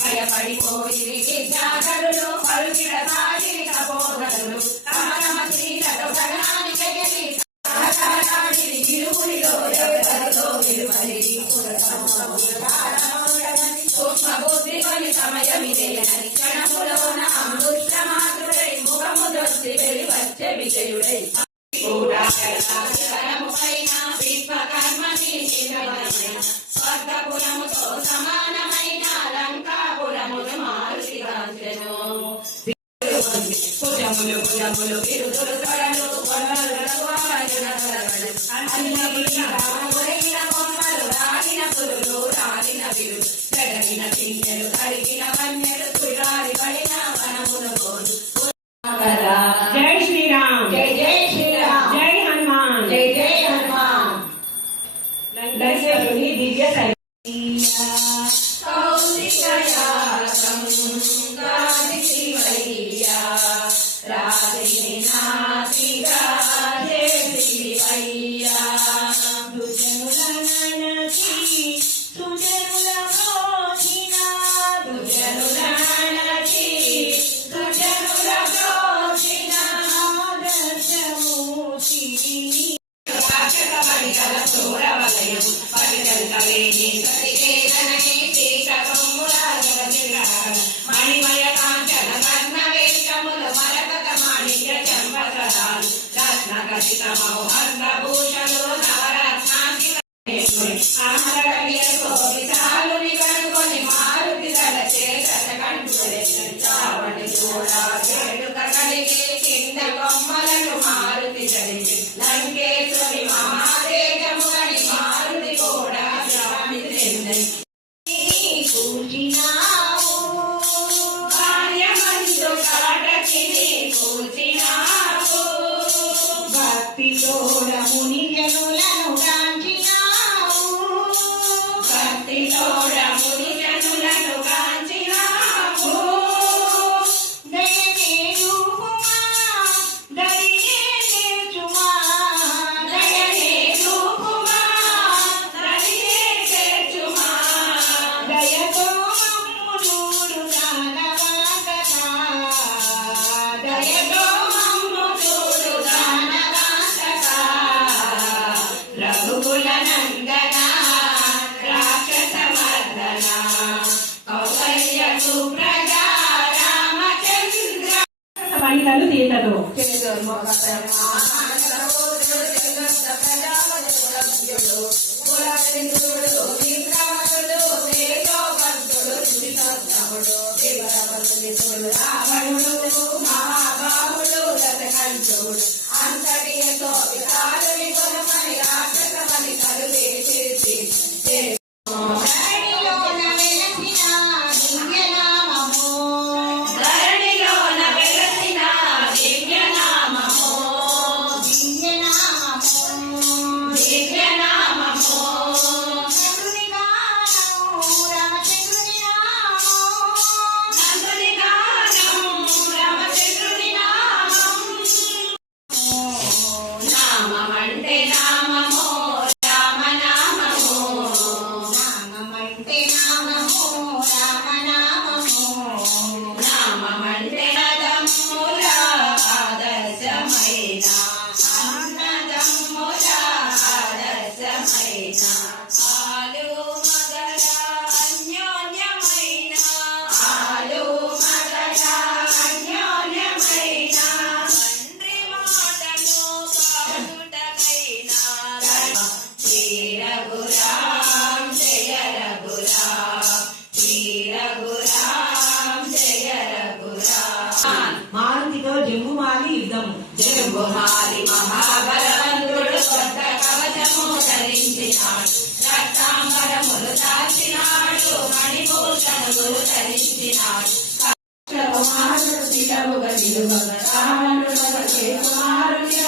భయపడిపోయి విద్యాధరులు పలుకిడ సాగిరి కపోదరులు తమ తమ స్త్రీలతో గణానికెగిరి ఇరువురిలో ఎవరిలో విలువలిగి సూక్ష్మ బుద్ధి కొని సమయమిదేనని క్షణములోన అమృష్ట మాతృడై ముఖము దొచ్చి వెలివచ్చే విజయుడై పైన విశ్వకర్మకి స్వర్గపురముతో సమానమైన లంకాపురములు మారుతిగాంచెను భుజములు భుజములు విరుదులు తొడలు కొమ్మలు రాగిన పురులు రాగిన విరు జగగిన చింతలు కడిగిన వన్యలు తుడారి పడిన వనములు గోడు. జై శ్రీరామ్. జై జై శ్రీరామ్. జై హనుమాన్. జై జై హనుమాన్. దశరథుని దివ్య మణిమయ కాంచన కర్ణ వేషములు మరకత మాణిక్య చంపసరాలు రత్నకసిత మౌహర్ణ భూషణులు నవరత్నాంకిత విశాలుని కనుకొని మారుతి దళ చేత కంటుని చావణి చూడా చేడుక కలిగే కింద కొమ్మలను మారుతి జరిగి లంకేశ్వరి మహాదేజములని మారుతి కూడా స్వామి చెందని పూజినావు కార్యమందు కాటకిని పూజినావు భక్తితోడ ముని జనులను కాంచినావు భక్తితోడ ముని జనులను కాంచినావు దయనే రూపుమా దయనే చేర్చుమా దయనే రూపుమా దయనే చేర్చుమా దయతో మమ్ముడు దానవాకటా దయతో మమ్ముడు దానవాకటా రఘుకుల నందన రాక్షస మర్దన కౌసల్య సుప్రజా రామచంద్ర వనితలు సీతతో మహాబాహుడు రథకంఠుడు అంతటి విశాలుని కొనుమని రాక్షసమని కరువేసి ధరణిలోన వెలసిన దివ్యనామము ధరణిలోన వెలసిన దివ్యనామము దివ్యనామము దివ్యనామము నందుని గానము రామచంద్రుని నామము నందుని గానము రామచంద్రుని నామము నామమంటే నామము రామనామము నామమంటే నామము రామనామము నామమంటే అన్నదమ్ముల ఆదర్శమైన అన్నదమ్ముల ఆదర్శమైన ఆలు మగల అన్యోన్యమైన ఆలు మగల అన్యోన్యమైన తండ్రి మాటను పాడుటకైన శ్రీ రఘురాం జయ రఘురాం శ్రీ రఘురాం తరించినాడు కుమారుడు శిలముగా నిలువగా రావణుడు కుమారుని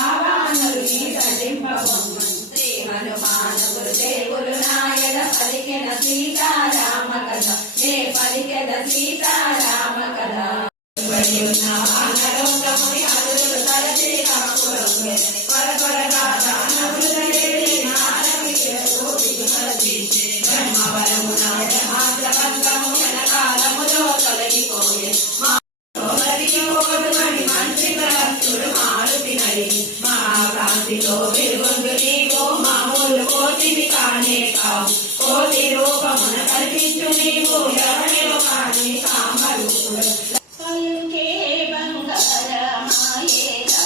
ఆవాహనులు తరింపబొమ్మను శ్రీ హనుమానుడు దేవులు నాయన పలికెన సీతారామ కథ నే పలికెద సీతారామ కథ వానలోకముని అదురులు తలచి కాపురం పరపరగా దానవులు తేలి నారమిషతో దిగుమలదీసే బ్రహ్మవరమున బ్రహ్మాంతబంధము జనకాలములో తొలగిపోయే కోటుమణి మంత్రి భక్తుడు మారుతినడి మహాకాంతితో వెలుగొందు నీవు మామూలు కోటివి కానే కావు కోటి రూపమున కల్పించు నీవు ఎవరిలో కాని కామరూపుడు పలుకే బంగారమాయేలా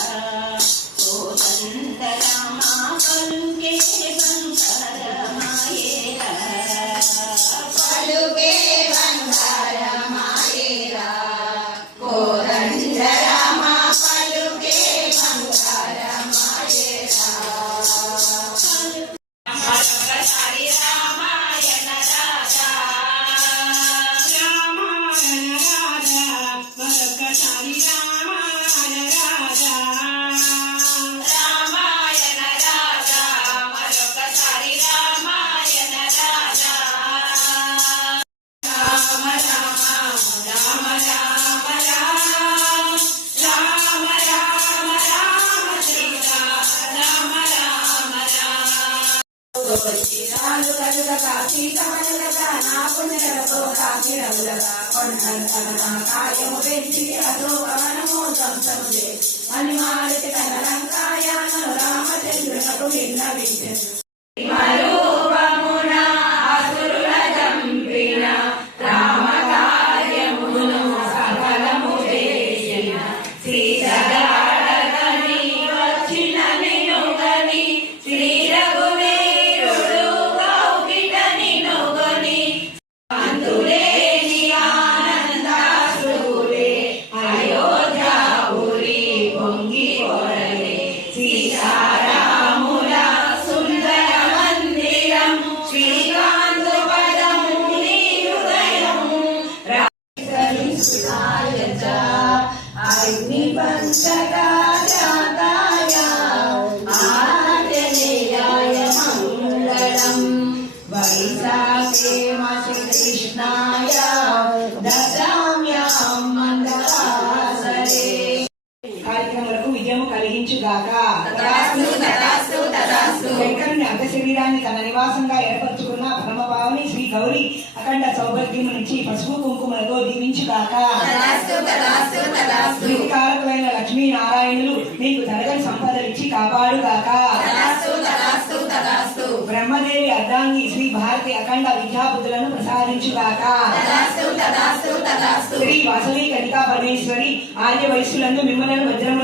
కోదండరామా పలుకే బంగారమాయేలా పలుకే బంగారమాయేలా కోదండరామ పలుకే బంగారమాయేలా మరొకసారి రామాయణ రాజా రామాయణ రాజా మరొకసారి రామాయణ రాజా రామాయణ రాజా మరొకసారి రామాయణ రాజా రామ రామ రామ రామ రామ రామ రామ సీతా రామ రామ రామ కలుగ సీతమలుగా నా పుణ్యలతో కాకిరములగా కొండంతగా కాయము పెంచి అశోకవనము ధ్వంసములే అని మారిత కనలంకాయను రామచంద్రునకు విన్నవించెను మరూపమున అసురుల చంపిన రామ కార్యమును సఫలము చేసిన సీతగాడగని వచ్చిన నినుగని శ్రీ రఘువీరుడు కౌగిట నినుగని అంతులేని ఆనందాశ్రులే అయోధ్యాపురి పొంగి పొరలే సీతారాముల సుందర మందిరం శ్రీకాంతు పదము నీ హృదయము అగ్ని పంచకాయ ఆంజనేయాయ మంగళం వైశాఖే మాసి కృష్ణాయ దశామ్యాం మందవాసరే కార్యక్రమాలకు విజయము కలిగించుగాక. తదాస్తు తదాస్తు తదాస్తు శంకరుని అర్ధ శరీరాన్ని తన నివాసంగా ఏర్పరచుకున్న పరమభావని శ్రీ గౌరి అఖండ సౌభాగ్యం నుంచి పసుపు కుంకుమలతో దీవించుగాక. తదాస్తు తదాస్తు తదాస్తు శ్రీకారకులైన లక్ష్మీనారాయణులు నీకు తరగని సంపదలిచ్చి కాపాడుగాక. తదాస్తు తదాస్తు తదాస్తు బ్రహ్మదేవి అర్ధాంగి శ్రీ భారతి అఖండ విద్యాబుద్ధులను ప్రసాదించుగాక. తదాస్తు తదాస్తు తదాస్తు శ్రీ వాసవి కనికా పరమేశ్వరి ఆర్య వయస్సులందు మిమ్మలను వజ్రముల